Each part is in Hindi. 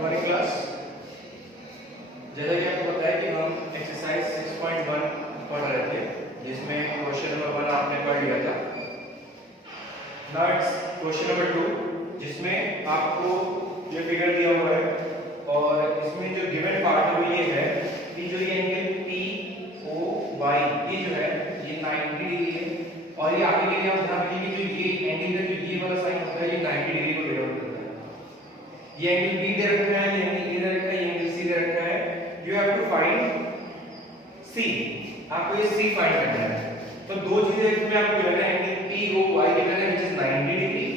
हमारी क्लास। जैसा कि आपको पता है कि हम एक्सरसाइज 6.1 पढ़ रहे थे, जिसमें क्वेश्चन नंबर 1 आपने पढ़ लिया था। नाउ इट्स क्वेश्चन नंबर 2, जिसमें आपको ये फिगर दिया हुआ है और इसमें जो गिवन पार्ट है वो ये है कि जो ये एंगल POY ये जो है ये 90 डिग्री है, और ये आगे के लिए आप ध्यान रखिए कि जो ये एंगल का जो ये वाला साइन होता है ये 90 डिग्री को बिलोंग करता है। ये एंगल B दे रखा है, ये एंगल A दे रखा है, ये एंगल C दे रखा है। You have to find C, आपको ये C फाइंड करना है। तो दो चीजें इसमें आपको लेना है, एंगल POY गिवन है which is 90 degree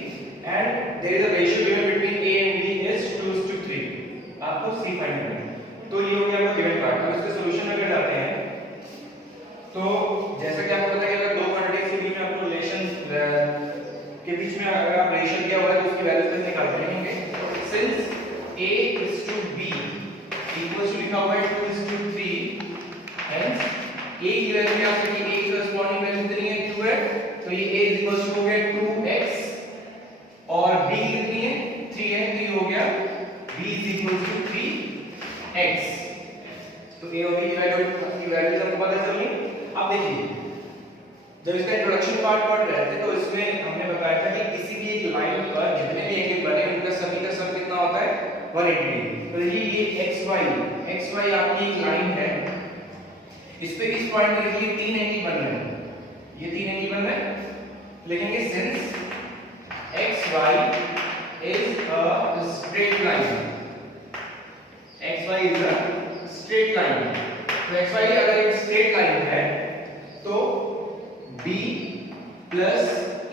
and there is a ratio given between A and B is 2:3। आपको C फाइंड करना है। तो ये हो गया आपका गिवन पार्ट। अब इसके सॉल्यूशन में अगर जाते हैं तो जैसा कि आपको पता है कि अगर दो क्वांटिटीज के बीच में आपको रिलेशन के बीच में अगर आप रेशियो दिया हुआ है तो उसकी वैल्यू कैसे निकालते हैं? Since A is to B equals to लिखा हुआ है 2:3, hence A की वैल्यू आपके A की corresponding वैल्यू कितनी है? 2 है, तो ये A is equals to हो गया 2x और B कितनी है? 3 है, तो ये हो गया B is equals to 3x। तो A और B की वैल्यू हमको पता चल गई। अब देखिए, जब इसका इंट्रोडक्शन पार्ट पढ़ रहे थे तो इसमें हमने बताया था कि किसी भी एक लाइन पर जितने भी एंगल बने उनका सभी का सम कितना होता है? 180 डिग्री। तो ये xy आपकी एक लाइन है, इस पे इस पॉइंट में देखिए तीन एंगल बन रहे हैं, ये तीन एंगल बन रहे हैं। लिखेंगे since xy is a straight line, xy is a straight line। तो xy अगर एक स्ट्रेट लाइन है तो B plus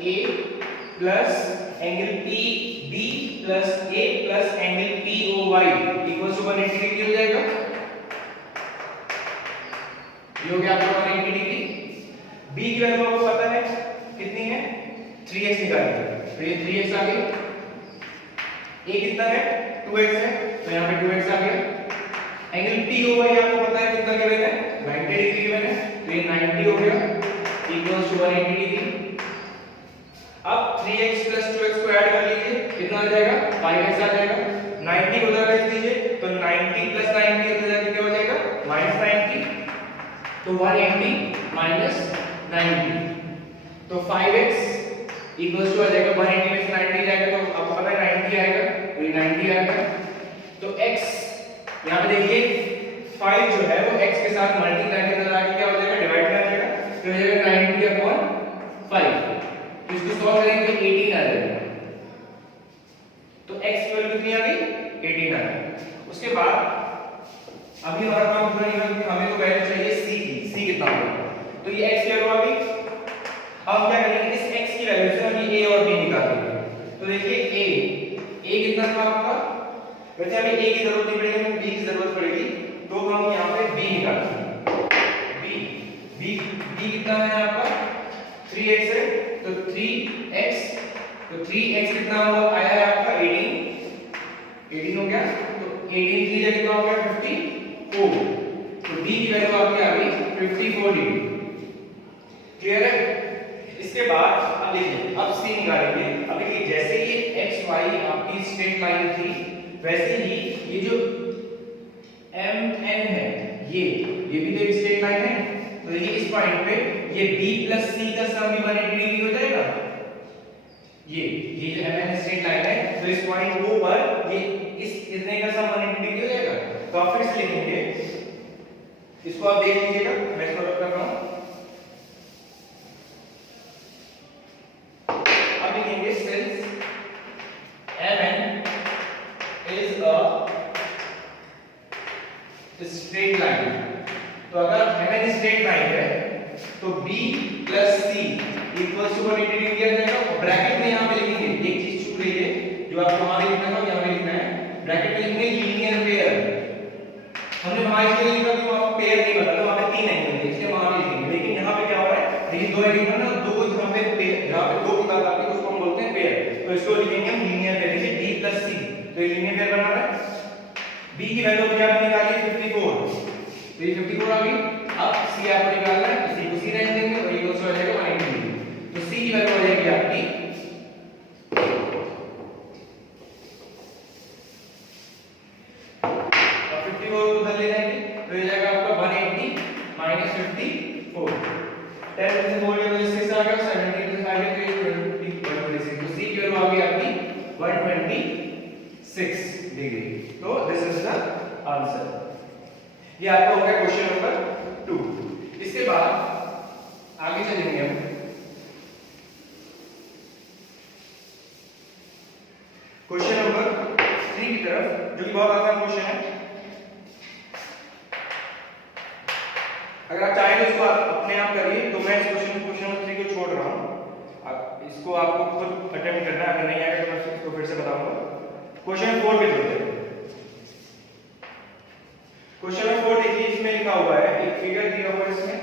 A plus angle PB plus A plus angle POY equals to 180 degree हो जाएगा। ये हो गया आपका 180 डिग्री। B की वैल्यू आपको पता है कितनी है? 3x निकालिए, तो ये 3x आ गया। A कितना है? 2x है, तो यहाँ पे 2x आ गया। एंगल POY आपको पता है कितना गिवन है? 90 डिग्री गिवन है, तो ये 90 हो गया इक्वल्स टू 180 डिग्री। अब 3x plus 2x को ऐड कर लीजिए, कितना आ जाएगा? 5x आ जाएगा। 90 को उधर रख दीजिए, तो 90 plus 90 उधर जाके क्या हो जाएगा? -90। तो 180 minus 90, तो 5x इक्वल्स टू आ जाएगा 180 में से 90 जाएगा तो आपको पता है 90 आएगा, तो ये 90 आएगा। तो x यहाँ पे देखिए 5 जो है वो x के साथ मल्टीप्लाई के अंदर आके क्या हो जाएगा? डिवाइड में आ जाएगा, तो हो जाएगा 90/5। तो इसको सॉल्व करेंगे तो 18 आ जाएगा। तो x की वैल्यू कितनी आ गई? 18 आ गई। उसके बाद अभी हमारा काम पूरा नहीं हुआ क्योंकि हमें तो वैल्यू चाहिए c की। c कितना होगा? तो ये x की वैल्यू आ गई। अब क्या करेंगे? इस x की वैल्यू से हम ये a और b निकालेंगे। तो देखिए a कितना था आपका? वैसे हमें a की जरूरत नहीं पड़ेगी, हमें b की जरूरत पड़ेगी, तो हम यहाँ पे b निकालेंगे। b कितना है आपका? 3x है, तो 3x, तो 3x कितना हुआ? आया है आपका 18 हो गया। तो 18 3 जगह कितना हो गया? 54। तो b की वैल्यू आपकी आ गई 54 डिग्री। क्लियर है? इसके बाद अब देखिए, अब c निकालेंगे। अब देखिए जैसे ये xy आपकी स्ट्रेट लाइन थी, वैसे ही ये जो MN है ये भी तो एक स्ट्रेट लाइन है, तो ये इस पॉइंट पे ये B plus C का सम भी 180 डिग्री हो जाएगा। ये जो MN स्ट्रेट लाइन है, तो इस पॉइंट O पर ये इतने का सम 180 डिग्री हो जाएगा। तो आप फिर से लिखेंगे, इसको आप देख लीजिएगा, मैं इसको रख कर रहा हूं। अब लिखेंगे since MN is a straight line, तो अगर MN स्ट्रेट लाइन है तो B plus C equals to 180 degree आ जाएगा। ब्रैकेट में यहाँ पे लिखेंगे, एक चीज छूट रही है जो आपको वहां पे लिखना था, यहाँ पे लिखना है। ब्रैकेट में लिखेंगे लीनियर पेयर। हमने वहां इसलिए लिखा कि वहां पेयर नहीं बना, वहां पे तीन एंगल थे इसलिए वहां पे लिखेंगे। लेकिन यहाँ पे क्या हो रहा है? देखिए दो एंगल बना, दो जहाँ पे दो की बात आती है उसको हम बोलते हैं पेयर। तो इसको लिखेंगे हम लीनियर पेयर। देखिए B plus C, तो ये लीनियर पेयर बना रहा है। B की वैल्यू क्या निकाली? 54, तो ये 54 आ गई। अब C आपको निकालना है, तो C को C रहने देंगे, और ये इक्वल्स हो जाएगा 90। तो C की वैल्यू हो जाएगी आपकी 54 को उधर ले जाएंगे तो ये जाएगा आपका 180 माइनस 54। 10 में से 4 गया तो 6 आ गया, 17 में से 5 गया तो 126। तो सी की वैल्यू आ गई आपकी 126 डिग्री। तो दिस इज द आंसर। ये आपका हो गया क्वेश्चन नंबर 2। इसके बाद आगे चलेंगे हम क्वेश्चन नंबर 3 की तरफ, जो कि बहुत आसान क्वेश्चन है। अगर आप चाहें तो इसको अपने आप करिए, तो मैं इस क्वेश्चन नंबर 3 को छोड़ रहा हूं, इसको आपको खुद अटेम्प्ट करना है। अगर नहीं आएगा तो मैं इसको फिर से बताऊंगा। क्वेश्चन 4 पे चलते हैं। क्वेश्चन नंबर 4 देखिए, इसमें लिखा हुआ है, एक फिगर दिया हुआ है इसमें।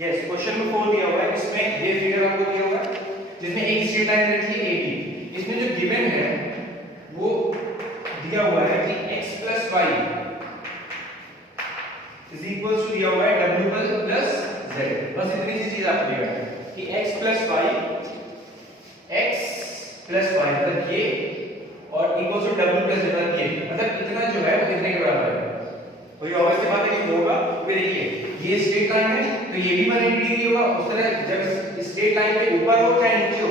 यस, क्वेश्चन नंबर 4 दिया हुआ है, इसमें ये फिगर आपको दिया हुआ है जिसमें एक स्ट्रेट लाइन रखी है AB। इसमें जो गिवन है वो दिया हुआ है कि x + y = दिया हुआ है w + z। बस इतनी सी चीज आपको दिया है कि x + y मतलब ये और = w + z मतलब ये, मतलब इतना जो है वो कितने के बराबर है। तो ये ऑब्वियस बात है कि होगा। फिर देखिए ये स्ट्रेट लाइन है तो ये भी 180 डिग्री होगा। उस तरह जब स्ट्रेट लाइन पे ऊपर हो चाहे नीचे हो,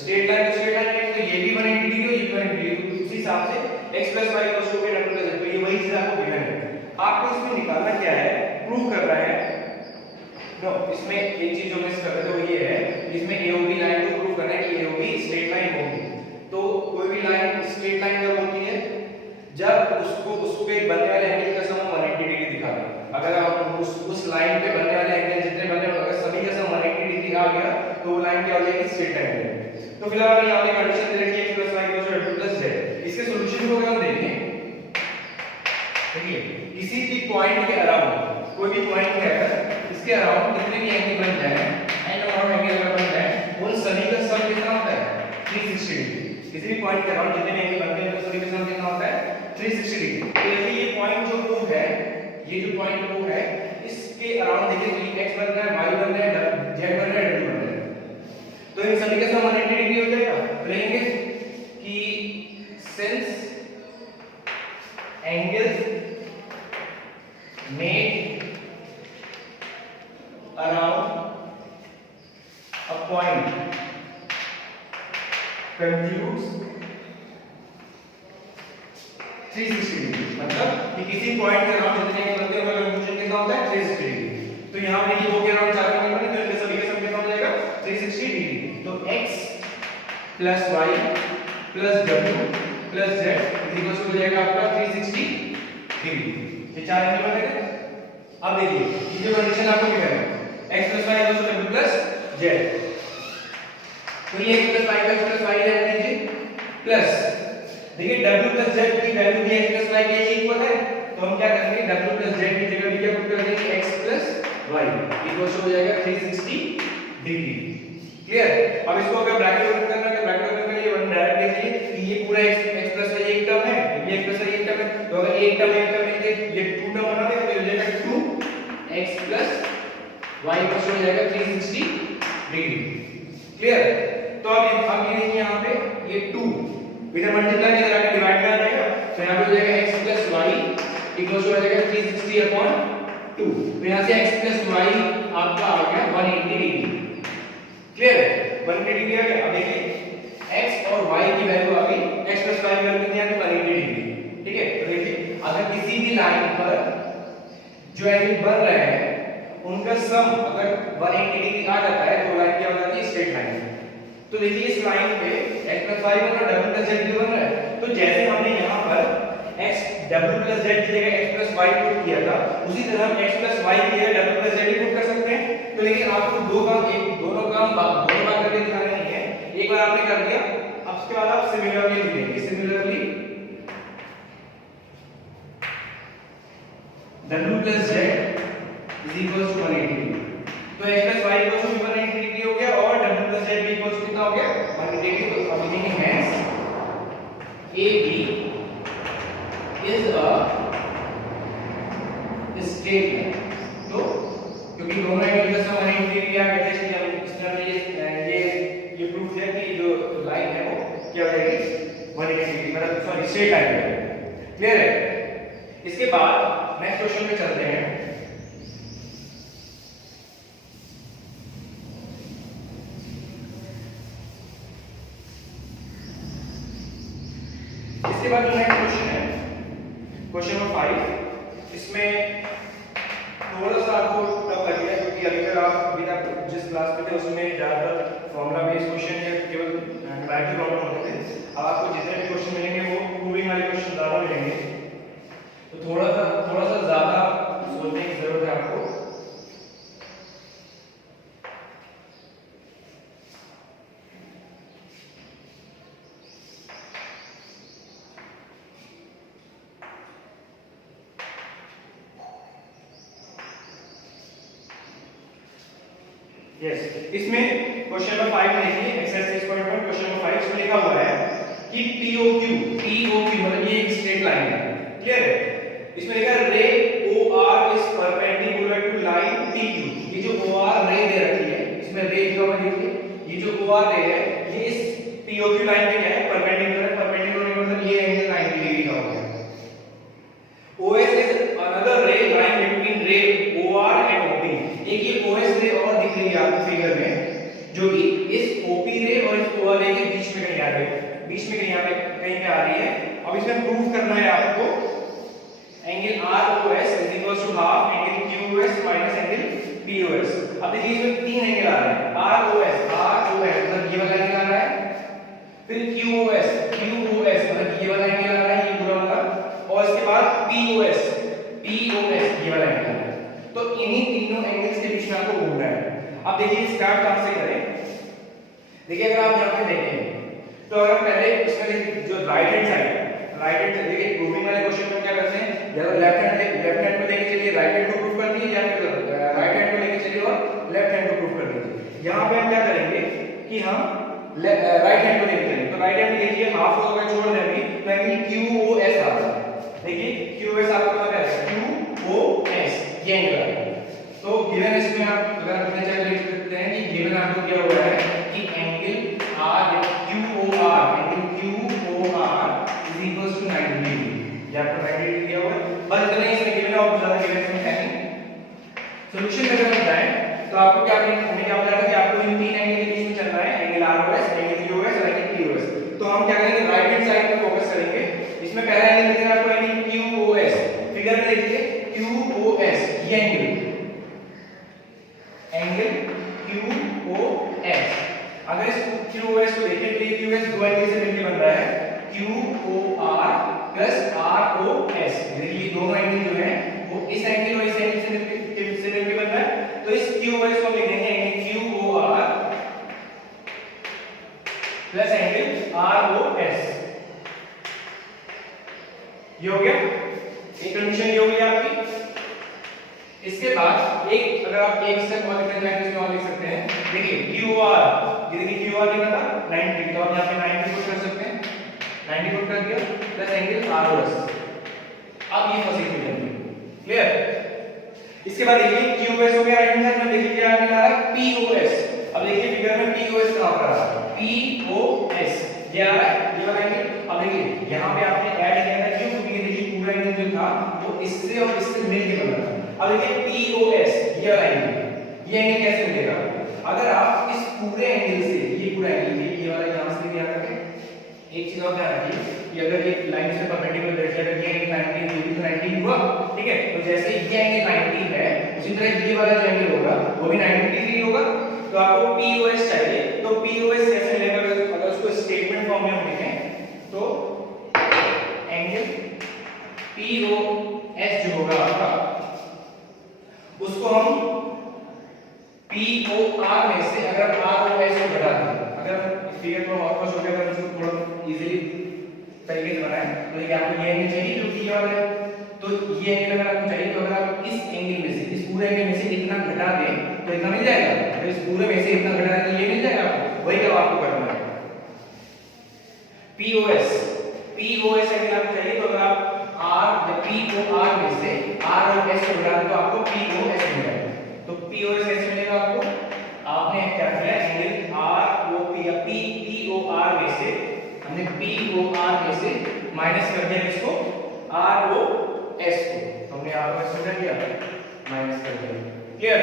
स्ट्रेट लाइन है तो ये भी 180 डिग्री हो, ये भी 180 डिग्री। उसी हिसाब से x + y = w + z। तो ये वही चीज आपको गिवन है। आपको इसमें निकालना क्या है, प्रूव करना है। नो, इसमें एक चीज जो मिस कर रहे थे वो ये है, इसमें AOB लाइन को प्रूव करना है कि AOB स्ट्रेट लाइन होगी। तो कोई भी लाइन स्ट्रेट लाइन जब होती है जब उसको उस पे बनने वाले एंगल का सम 180 डिग्री दिखा दे। अगर आप उस लाइन पे बनने वाले एंगल जितने बने होंगे अगर सभी का सम 180 डिग्री आ गया तो वो लाइन क्या हो जाएगी, स्ट्रेट लाइन है। तो फिलहाल यहां पे कंडीशन दे रखी है x + y = w + z। इसके सॉल्यूशन को अगर हम देखें, देखिए किसी भी पॉइंट के अराउंड, कोई भी पॉइंट है अगर इसके अराउंड कितने भी एंगल बन जाए, एंड अराउंड एंगल अगर बन जाए, उन सभी का सम कितना होता है, 360 डिग्री। किसी भी पॉइंट के अराउंड जितने भी एंगल बनते हैं तो सभी का सम कितना होता है, 360 डिग्री। तो ये पॉइंट जो O है, ये जो पॉइंट O है, इसके अराउंड देखिए तो x बन रहा है, y बन रहा है, z बन रहा है, w बन रहा है। तो इन सभी का सम 180 डिग्री हो जाएगा। तो लेंगे कि since angles made around a point computes 360 degree, मतलब कि किसी पॉइंट के अराउंड जितने एंगल बनते हैं उनका कंप्यूटेशन कितना होता है, 360 डिग्री। तो यहां पे ये O के अराउंड 4 एंगल बने तो इनके सभी का सम कितना हो जाएगा, 360 डिग्री। तो x + y + w + z = हो जाएगा आपका 360 डिग्री। ये 4 एंगल बने थे। अब देखिए ये जो कंडीशन आपको गिवन है x + y = w + z, तो ये x + y + y ले लीजिए प्लस, देखिए w + z की वैल्यू भी x + y के इक्वल है। तो हम क्या करेंगे, w + z की जगह भी क्या पुट कर देंगे, x + y = हो जाएगा 360 डिग्री। क्लियर। अब इसको अगर ब्रैकेट ओपन करना है तो ब्रैकेट ओपन करिए, वन डायरेक्ट देखिए कि ये पूरा x + y एक टर्म है, ये x + y एक टर्म है। तो अगर एक टर्म लेके ये 2 टर्म बना देंगे तो हो जाएगा 2x + y = हो जाएगा 360 डिग्री। क्लियर। तो अब ये देखिए यहां पे ये 2 इधर मल्टीप्लाई इधर आके डिवाइड में आ जाएगा, तो यहां पे हो जाएगा x + y = हो जाएगा 360/2। तो यहां से x + y आपका आ गया 180 डिग्री। क्लियर है, 180 डिग्री आ गया। अब देखिए x और y की वैल्यू आ गई, x + y की वैल्यू कितनी आ गई, 180 डिग्री। ठीक है। तो देखिए अगर किसी भी लाइन पर जो एंगल बन रहे हैं उनका सम अगर 180 डिग्री आ जाता है तो लाइन क्या हो जाती है, स्ट्रेट लाइन। तो देखिए इस लाइन पे x + y बन रहा है, w + z भी बन रहा है। तो जैसे हमने यहां पर w + z की जगह x + y पुट किया था, उसी तरह हम x + y की जगह w + z भी पुट कर सकते हैं। तो लेकिन आपको दोनों काम करके दिखाना नहीं है, एक बार आपने कर दिया, अब उसके बाद आप सिमिलरली लिखेंगे। Similarly w plus z is equals to 180 degree. तो x plus y equals to 180 degree हो गया और w plus z भी equals to कितना हो गया 180 डिग्री। तो अब लिखेंगे hence AB is a straight line। तो क्योंकि दोनों एंगल का सम 180 डिग्री आ गया था इसलिए हम इस तरह ये प्रूफ किया कि जो लाइन है वो क्या हो जाएगी 180 डिग्री, मतलब सॉरी स्ट्रेट लाइन है। क्लियर है? इसके बाद नेक्स्ट क्वेश्चन पे चलते हैं। इसके बाद जो नेक्स्ट क्वेश्चन है क्वेश्चन नंबर 5, इसमें थोड़ा सा आपको टफ लग गया क्योंकि अभी तक जिस क्लास में थे उसमें ज्यादातर फॉर्मूला बेस्ड क्वेश्चन या केवल न्यूमेरिकल प्रॉब्लम होते थे। अब आपको जितने भी क्वेश्चन मिलेंगे वो प्रूविंग वाले क्वेश्चन ज्यादा मिलेंगे, तो थोड़ा सा ज्यादा सोचने की जरूरत है आपको। इसमें क्वेश्चन नंबर 5 में देखिए एक्सरसाइज 6.1 क्वेश्चन नंबर 5 में लिखा हुआ है कि POQ मतलब ये एक स्ट्रेट लाइन है। क्लियर है? इसमें लिखा है ray OR is perpendicular to line PQ। ये जो OR रे दे रखी है, इसमें रे जो है देखिए ये जो OR रे है ये इस POQ लाइन पे क्या है परपेंडिकुलर है। परपेंडिकुलर मतलब ये एंगल 90 डिग्री का हो गया। OS इज अनदर रे लाइन बिटवीन रे OR एंड OP। एक ये OS रे और दिख रही है आपको फिगर में जो कि इस OP रे और इस OR रे के बीच में कहीं आ रही है, बीच में कहीं पे आ रही है। अब इसमें प्रूफ करना है आपको angle ROS is equal to half angle QOS minus angle POS। अब देखिए इसमें तीन एंगल आ रहे हैं ROS मतलब ये वाला एंगल आ रहा है, फिर QOS मतलब ये वाला एंगल आ रहा है, ये पूरा वाला, और इसके बाद POS ये वाला एंगल आ रहा है। तो इन्हीं तीनों एंगल्स के बीच में आपको घूमना है। अब देखिए स्टार्ट कहां से करें। देखिए अगर आप यहां पे देखें तो अगर पहले इसका जो राइट हैंड साइड देखिए प्रूविंग वाले क्वेश्चन में क्या करते हैं, या लेफ्ट हैंड को लेके चलिए राइट हैंड को प्रूव कर दीजिए, या फिर राइट हैंड को लेके चलिए और लेफ्ट हैंड को प्रूव कर दीजिए। यहां पे हम क्या करेंगे कि हम राइट हैंड को लेके चलेंगे। तो राइट हैंड देखिए हाफ को अगर छोड़ दें अभी तो एंगल QOS आ रहा है। देखिए QOS आपको पता है QOS ये एंगल आ रहा है। तो गिवन इसमें आप अगर अपने चाहे लिख सकते हैं कि गिवन आपको क्या हुआ है कि angle QOR is equal to 90 degree. ये आपको 90 डिग्री दिया हुआ है। बस इतना ही इसमें गिवन है और ज्यादा गिवन इसमें है नहीं। सॉल्यूशन में अगर हम जाएं तो आपको क्या बताया था कि आपको इन तीन एंगल के बीच में चलना है, एंगल ROS, एंगल QOS और एंगल POS। तो हम क्या करेंगे राइट हैंड साइड पे फोकस करेंगे। इसमें पहला एंगल दिख रहा है आपको एंगल QOS, फिगर में देखिए QOS ये एंगल QOS। अगर इस QOS को देखें तो ये QOS दो एंगल से मिलकर बन रहा है QOR प्लस ROS। देखिए दोनों एंगल जो है वो इस एंगल और इस एंगल से मिलकर बन रहा है। तो इस QOS को लिख देंगे angle QOR plus angle ROS। ये हो गया, एक कंडीशन ये हो गई आपकी। इसके बाद एक अगर आप एक स्टेप और लिखना चाहें तो इसमें और लिख सकते हैं। देखिए QOR कितना था 90, तो आप यहां पे 90 पुट कर सकते हैं, 90 पुट कर दिया प्लस एंगल ROS। अब ये फंसी हुई है। क्लियर? इसके बाद देखिए QOS हो गया राइट हैंड साइड में, देखिए क्या आने वाला है POS। अब देखिए फिगर में POS कहां पर आ रहा है, POS ये आ रहा है ये वाला एंगल। अब देखिए यहां पे आपने ऐड किया था क्यों, क्योंकि देखिए पूरा एंगल जो था वो इससे और इससे मिलके बना था। अब देखिए POS ये वाला एंगल, ये एंगल कैसे मिलेगा, अगर आप इस पूरे एंगल से ये पूरा एंगल ये वाला यहां से ध्यान रखें। एक चीज और ध्यान रखिए कि अगर ये लाइन से परपेंडिकुलर है, अगर ये एंगल 90 ये भी 90 हुआ, ठीक है, तो जैसे ये एंगल 90 है उसी तरह ये वाला जो एंगल होगा वो भी 90 डिग्री होगा। तो आपको POS चाहिए, तो POS कैसे मिलेगा, अगर उसको स्टेटमेंट फॉर्म में हम लिखें तो एंगल POS जो होगा आपका उसको हम POR में से अगर ROS को घटा दें, अगर फिगर को और कुछ हो गया, अगर इसको थोड़ा इजीली तरीके से बनाएं तो देखिए आपको ये एंगल चाहिए जो कि ये वाला है। तो ये एंगल अगर आपको चाहिए तो अगर आप इस एंगल में से, इस पूरे एंगल में से इतना घटा दें तो इतना मिल जाएगा। तो इस पूरे में से इतना घटा दें तो ये मिल जाएगा आपको। वही काम आपको करना है। POS एंगल आपको चाहिए तो अगर आप R या POR में से R और S को घटा दें तो आपको POS मिलेगा। तो POS कैसे मिलेगा आपको? आपने क्या किया, एंगल ROP या POR में से हमने POR में से माइनस कर दिया इसको ROS को, तो हमने ROS को क्या किया, माइनस कर दिया। क्लियर?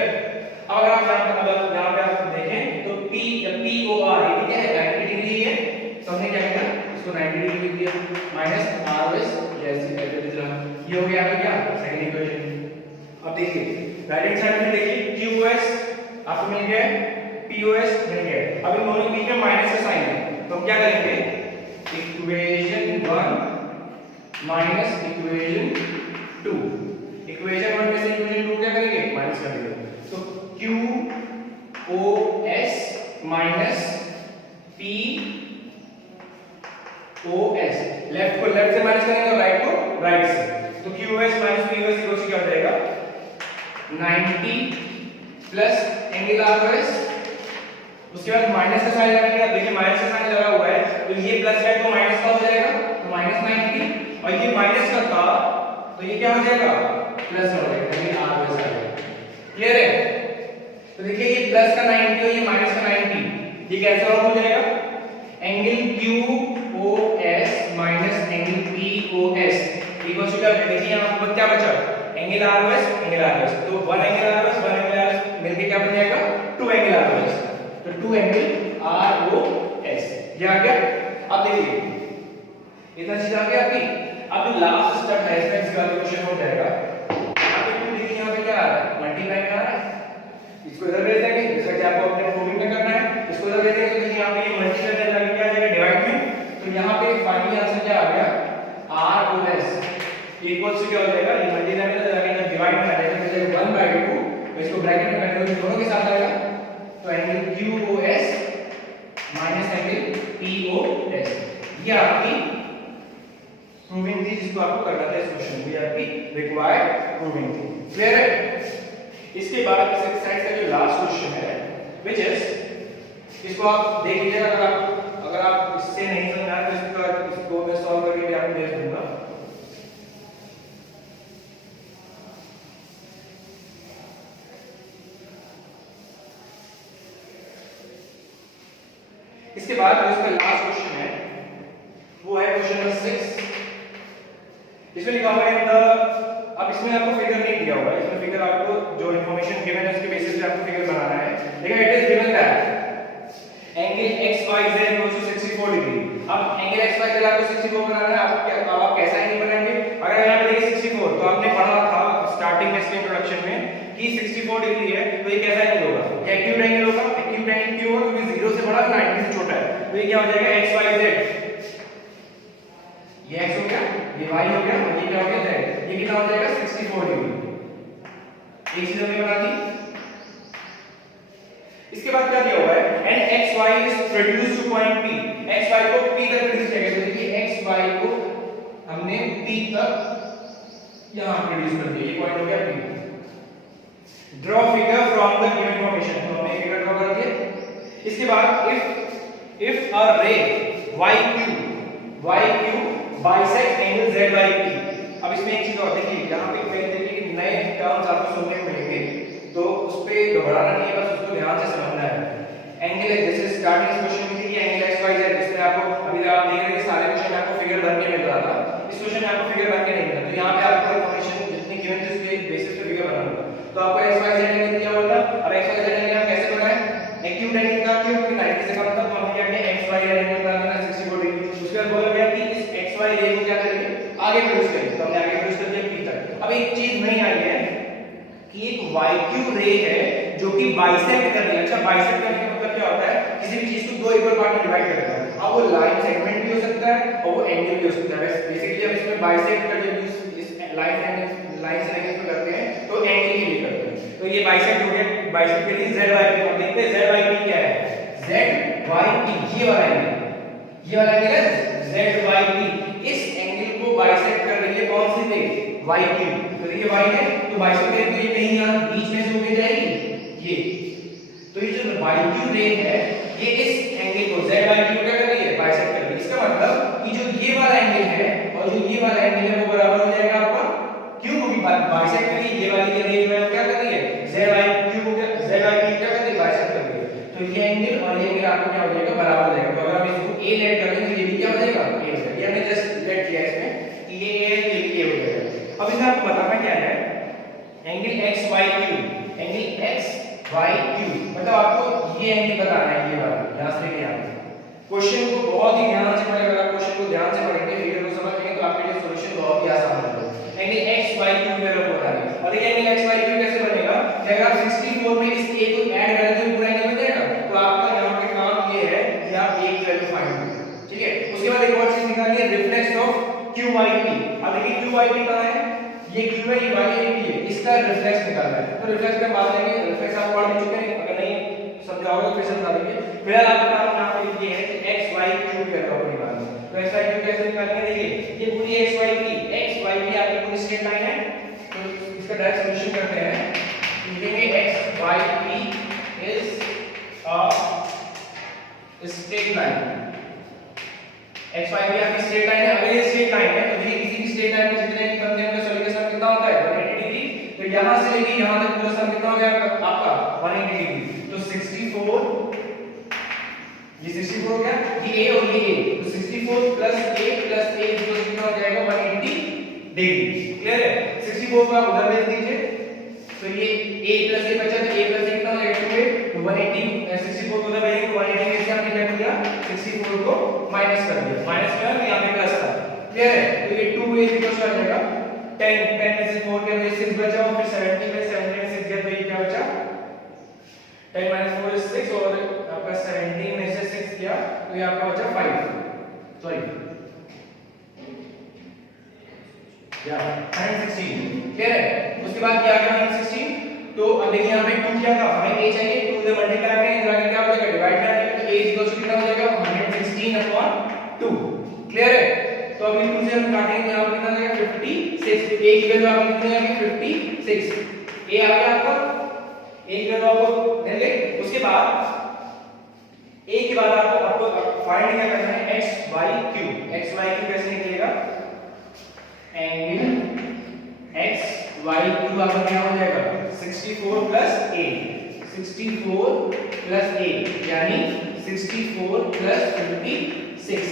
अब अगर आप यहाँ पे आप देखें तो P या POR ये क्या है, 90 डिग्री है, तो हमने क्या किया, इसको 90 डिग्री लिख दिया, माइनस ROS जैसे एज रहा। ये हो गया आपका क्या, सेकंड इक्वेशन। अब देखिए राइट हैंड साइड में देखिए QOS आपको मिल गया, POS मिल गया। अब इन दोनों के बीच में माइनस का साइन है, तो हम क्या करेंगे, इक्वेशन 1 माइनस इक्वेशन 2, इक्वेशन 1 में से इक्वेशन 2 क्या करेंगे, माइनस कर देंगे। तो QOS माइनस POS, लेफ्ट को लेफ्ट से माइनस करेंगे और राइट को राइट से। तो QOS minus POS equal to क्या हो जाएगा, 90 प्लस एंगल ROS, उसके बाद माइनस का साइन लगेगा। देखिए माइनस का साइन लगा हुआ है तो ये प्लस है तो माइनस का हो जाएगा, तो माइनस 90, और ये माइनस का था तो ये क्या हो जाएगा, प्लस हो जाएगा, यानी ROS आ जाएगा। क्लियर है? तो देखिए ये प्लस का 90 और ये माइनस का 90, ये कैंसिल आउट हो जाएगा। Angle QOS minus angle POS equal to क्या, देखिए यहां पर क्या बचा, एंगल ROS एंगल ROS, तो 1 एंगल ROS 1 एंगल ROS मिलके क्या बन जाएगा, 2 एंगल ROS, तो 2 एंगल ROS ये आ गया। अब देखिए इतना चीज आ गया आपकी। अब जो लास्ट स्टेप है इसमें इसका क्वेश्चन हो जाएगा। यहां पे 2 देखिए, यहां पे क्या आ रहा है, मल्टीप्लाई में आ रहा है, इसको इधर भेज देंगे जैसा कि आपको अपने प्रूविंग में करना है, इसको इधर भेज देंगे तो देखिए यहां पे ये मल्टीप्लाई में लग क्या आ जाएगा, डिवाइड में, तो यहां पे फाइनली आंसर क्या आ गया, ROS इक्वल टू क्या हो जाएगा, ये मल्टीप्लाई में लगाएंगे डिवाइड में आ जाएगा, तो 1/2, तो इसको ब्रैकेट में करने को दोनों के साथ आएगा, तो angle QOS minus angle POS, ये आपकी प्रूविंग थी जिसको आपको करना था इस क्वेश्चन में, आपकी रिक्वायर्ड प्रूविंग थी। क्लियर है? इसके बाद इस एक्सरसाइज का जो लास्ट क्वेश्चन है व्हिच इज, इसको आप देख लीजिएगा, अगर आप इससे नहीं समझ आए तो इसको मैं सॉल्व करके भी आपको भेज दूंगा। इसके बाद जो इसका लास्ट क्वेश्चन है वो है क्वेश्चन नंबर 6। इसमें लिखा हुआ है अब इसमें आपको फिगर नहीं दिया हुआ है, इसमें फिगर आपको जो इंफॉर्मेशन गिवन है उसके बेसिस पे आपको फिगर बनाना है। देखिए it is given that angle XYZ equals to 64 degree. अब एंगल XYZ आपको 64 बनाना है, आप कैसा एंगल बनाएंगे, अगर यहां पे देखिए 64 तो आपने पढ़ा था स्टार्टिंग में इसके इंट्रोडक्शन में कि 64 डिग्री है, तो ये कैसा एंगल होगा, ये एक्यूट एंगल होगा। एक्यूट एंगल क्यों होगा, क्योंकि 0 से बड़ा 90 से छोटा है, तो ये क्या हो जाएगा XYZ, ये x हो गया, ये y हो गया, और ये क्या हो गया z, ये कितना हो जाएगा 64 डिग्री। एक चीज हमने बना दी। इसके बाद क्या दिया हुआ है, and xy is produced two point P, xy को P तक प्रोड्यूस किया गया, तो देखिए xy को हमने P तक यहां प्रोड्यूस कर दिया, ये पॉइंट हो गया P। Draw figure from the given information, तो हमने फिगर ड्रॉ कर दिया। इसके बाद इफ अ रे yq बाइसेक्ट एंगल ZYP। अब इसमें एक चीज और देखिए, यहां पे कई तरीके के नए टर्म्स आपको सुनने को मिलेंगे, तो उस पे घबराना नहीं है, बस उसको ध्यान से समझना है। एंगल जैसे स्टार्टिंग क्वेश्चन में थी कि एंगल XYZ, इसमें आपको अभी आप देख रहे हैं सारे क्वेश्चन में आपको फिगर बन के मिल रहा था, इस क्वेश्चन में आपको फिगर बन के नहीं मिला, तो यहां पे आपको इंफॉर्मेशन जितनी गिवन थी उसके बेसिस पे फिगर बनाना। तो आपको XYZ एंगल दिया हुआ था, अब XYZ एंगल हम कैसे बनाएं, एक्यूट एंगल का क्यों, क्योंकि 90 से कम था, तो हमने क्या किया XY एंगल का लेना 64 डिग्री। उसके बाद बोला गया कि इस XY रे को क्या करेंगे, आगे प्रोड्यूस करेंगे, तो हमने आगे प्रोड्यूस कर दिया P तक। अब एक चीज नहीं आई है कि एक YQ रे है जो कि बाइसेक्ट कर रही है। अच्छा, बाइसेक्ट करने का मतलब क्या होता है, किसी भी चीज को दो इक्वल पार्ट में डिवाइड करता है। अब वो लाइन सेगमेंट भी हो सकता है और वो एंगल भी हो सकता है। बेसिकली हम इसमें बाइसेक्ट का जो यूज इस लाइन से एंगल पे करते हैं तो एंगल के लिए करते हैं। तो ये बाइसेक्ट हो गया, बाइसेक्ट के लिए ZYP। अब देखते हैं ZYP क्या है, ZYP ये वाला एंगल, ये वाला एंगल है ZYP। इस एंगल को बाइसेक्ट कर रही है कौन सी रे, वाई क्यूब, तो देखिए वाई है तो बाइसेक्टर तो ये कहीं यहाँ बीच में से होके जाएगी ये, तो ये जो वाई क्यूब रे है ये इस एंगल को z वाई क्यूब क्या कर रही है बाइसेक्ट कर रही है। इसका मतलब कि जो ये वाला एंगल है और जो ये वाला एंगल है वो बराबर हो जाएगा आपका क्यों, क्योंकि बाइसेक्ट कर रही है, ये वाली रे जो है क्या कर रही है z वाई क्यूब को, z वाई क्यूब क्या कर रही है बाइसेक्ट कर रही है, तो ये एंगल और ये एंगल आपको क्या हो जाएगा बराबर हो जाएगा। तो अगर हम इसको a लेट कर दें तो ये भी क्या हो जाएगा a हो जाएगा, ये हमने जस्ट लेट किया इसमें कि ये a है ये हो जाएगा। अब इसमें आपको बताना क्या है angle x y cube, angle x y cube मतलब आपको ये एंगल बताना है, ये वाला यहां से लेके यहां। क्वेश्चन को बहुत ही ध्यान से पढ़ेगा, अगर क्वेश्चन को ध्यान से पढ़ेंगे वीडियो को समझेंगे तो आपके लिए सॉल्यूशन बहुत ही आसान हो जाएगा। एंगल x y क्यूब मेरे को बताना है, और ये एंगल x y क्यूब कैसे बनेगा कि अगर आप 64 में इस a को ऐड कर दें तो पूरा एंगल बन जाएगा। तो आपका यहां पे काम ये है कि आप a की वैल्यू फाइंड करें, ठीक है। उसके बाद एक और चीज निकालिए रिफ्लेक्स ऑफ QYP। अब देखिए QYP कहां है, ये Q है ये Y है ये P है, इसका रिफ्लेक्स निकालना है। तो रिफ्लेक्स में बात करेंगे, रिफ्लेक्स आप पढ़ चुके हैं, अगर नहीं समझाओगे तो फिर समझा देंगे। फिलहाल आपका काम यहां पे ये है कि x y क्यूब कैसे निकालना है। तो x y क्यूब कैसे निकालेंगे, देखिए ये पूरी x y की आपकी पूरी स्ट्रेट लाइन है, तो इसका डायरेक्ट सॉल्यूशन करते हैं। लिखेंगे x y p is a straight line, x y p आपकी स्ट्रेट लाइन है। अगर ये स्ट्रेट लाइन है तो देखिए किसी भी स्ट्रेट लाइन में जितने बनते हैं उनका सॉल्यूशन कितना होता है 180 डिग्री, तो यहां से लेके यहां तक पूरा सम कितना हो गया आपका 180 डिग्री। तो 64 ये 64 हो गया, ये a और ये a, तो 64 प्लस a कितना हो जाएगा 180 डिग्री। क्लियर है, 64 को आप उधर भेज दीजिए तो ये a प्लस a बचा, तो a प्लस a कितना हो जाएगा 2a, तो 180 64 को उधर भेजेंगे तो 180 में से हमने क्या किया 64 को माइनस कर दिया, माइनस किया तो यहां पे प्लस था। क्लियर है, तो ये 2a इक्वल हो जाएगा 10 में से 4 के 6 बचा, और फिर 70 में 6 गया तो ये क्या बचा 10 - 4 is 6, और आपका 17 में से 6 किया तो ये आपका बचा 5, सॉरी या 916। क्लियर है, उसके बाद क्या आ गया 916, तो अब देखिए यहां पे 2 क्या था, हमें a चाहिए, 2 से मल्टीप्लाई करेंगे इधर आगे क्या हो जाएगा डिवाइड करेंगे, तो a इक्वल टू कितना हो जाएगा 116/2। क्लियर है, तो अभी 2 से हम काटेंगे यहां पर कितना आ जाएगा 56, a की वैल्यू आपको कितनी आ गई 56, a आ गया आपका एक वैल्यू आपको मिल गई। उसके बाद a के बाद आपको फाइंड क्या करना है x y cube, x y cube कैसे निकलेगा एंगल x y क्यूब आपका क्या हो जाएगा 64 प्लस a, 64 प्लस a यानी 64 प्लस 56,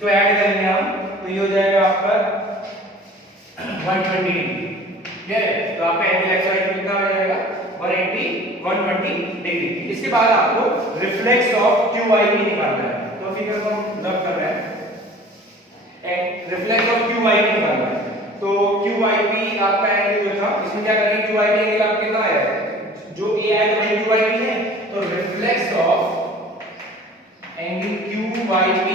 तो ऐड करेंगे हम तो ये हो जाएगा आपका 120 डिग्री। क्लियर है, तो आपका एंगल x y कितना हो जाएगा 120 डिग्री। इसके बाद आपको रिफ्लेक्स ऑफ QYP निकालना है, तो फिगर को हम रब कर रहे हैं एंड रिफ्लेक्स ऑफ QYP निकालना है। तो QYP आपका एंगल जो था इसमें क्या करेंगे QYP एंगल आपका कितना है जो a है तो वही QYP है, तो रिफ्लेक्स ऑफ एंगल QYP।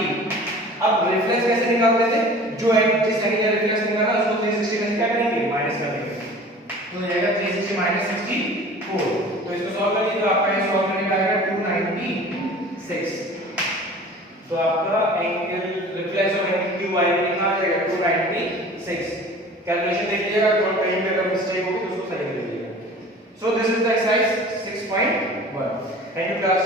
अब रिफ्लेक्स कैसे निकालते थे, जो है जिस एंगल का रिफ्लेक्स निकालना उसको 360 में क्या करेंगे माइनस कर देंगे, तो हो जाएगा 360 - 64। तो इसको सॉल्व करिए तो आपका ये सॉल्व करने का आएगा 296, तो आपका angle reflex of angle QYP कितना आ जाएगा 296। कैलकुलेशन देख लीजिएगा, तो कहीं पे अगर मिस्टेक होगी तो उसको सही कर लीजिएगा। So this is the exercise 6.1। Thank you class.